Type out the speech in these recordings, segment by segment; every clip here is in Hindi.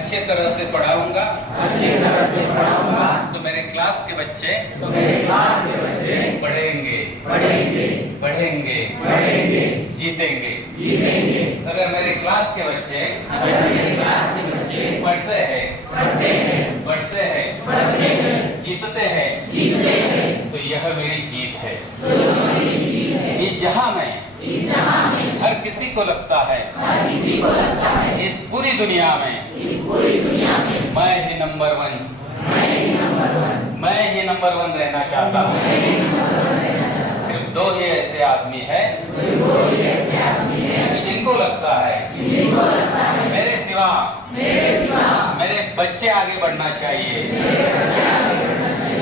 अच्छे तरह से पढ़ाऊंगा तो मेरे क्लास के बच्चे पढ़ेंगे बढ़ेंगे जीतेंगे। अगर मेरे क्लास के बच्चे पढ़ते हैं बढ़ते हैं जीतते हैं तो यह मेरी जीत है। इस जहां में हर किसी को लगता है इस पूरी दुनिया में मैं ही नंबर वन रहना चाहता हूँ। सिर्फ दो ही ऐसे आदमी है जिनको लगता है मेरे सिवा मेरे बच्चे आगे बढ़ना चाहिए।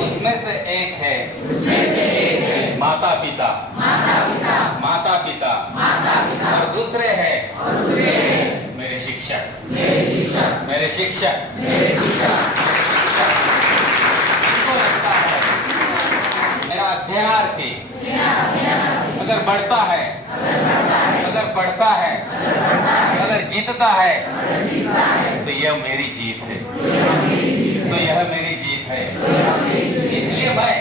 उसमें से एक है माता पिता और दूसरे हैं मेरे शिक्षक इनको लगता है मेरा अध्ययनार्थी अगर बढ़ता है अगर पढ़ता है अगर जीतता है तो यह मेरी जीत है इसलिए मैं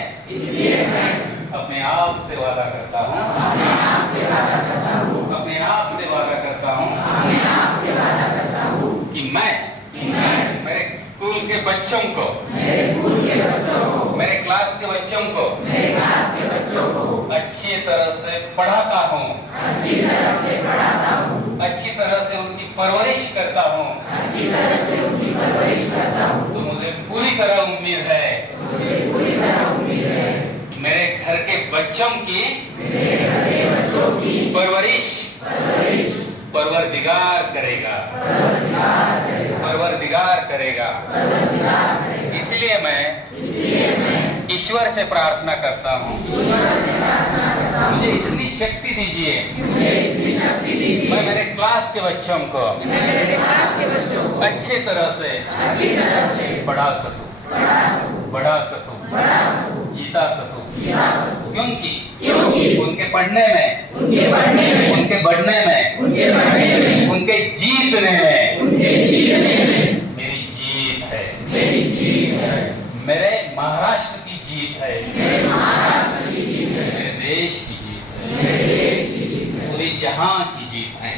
अपने आप से वादा करता हूँ कि मैं मेरे स्कूल के बच्चों को मेरे क्लास के बच्चों को अच्छी तरह से पढ़ाता हूँ अच्छी तरह से उनकी परवरिश करता हूँ। तो मुझे पूरी तरह उम्मीद है मेरे घर के बच्चों की परवरिश परवरदिगार करेगा। इसलिए मैं ईश्वर से प्रार्थना करता हूँ मुझे इतनी शक्ति दीजिए मैं मेरे क्लास के बच्चों को अच्छे तरह से पढ़ा सकूं जीता सकूं क्योंकि उनके पढ़ने में उनके बढ़ने में उनके जीतने में मेरी जीत है। मेरे महाराष्ट्र की जीत है मेरे देश की जीत है पूरी जहां की जीत है।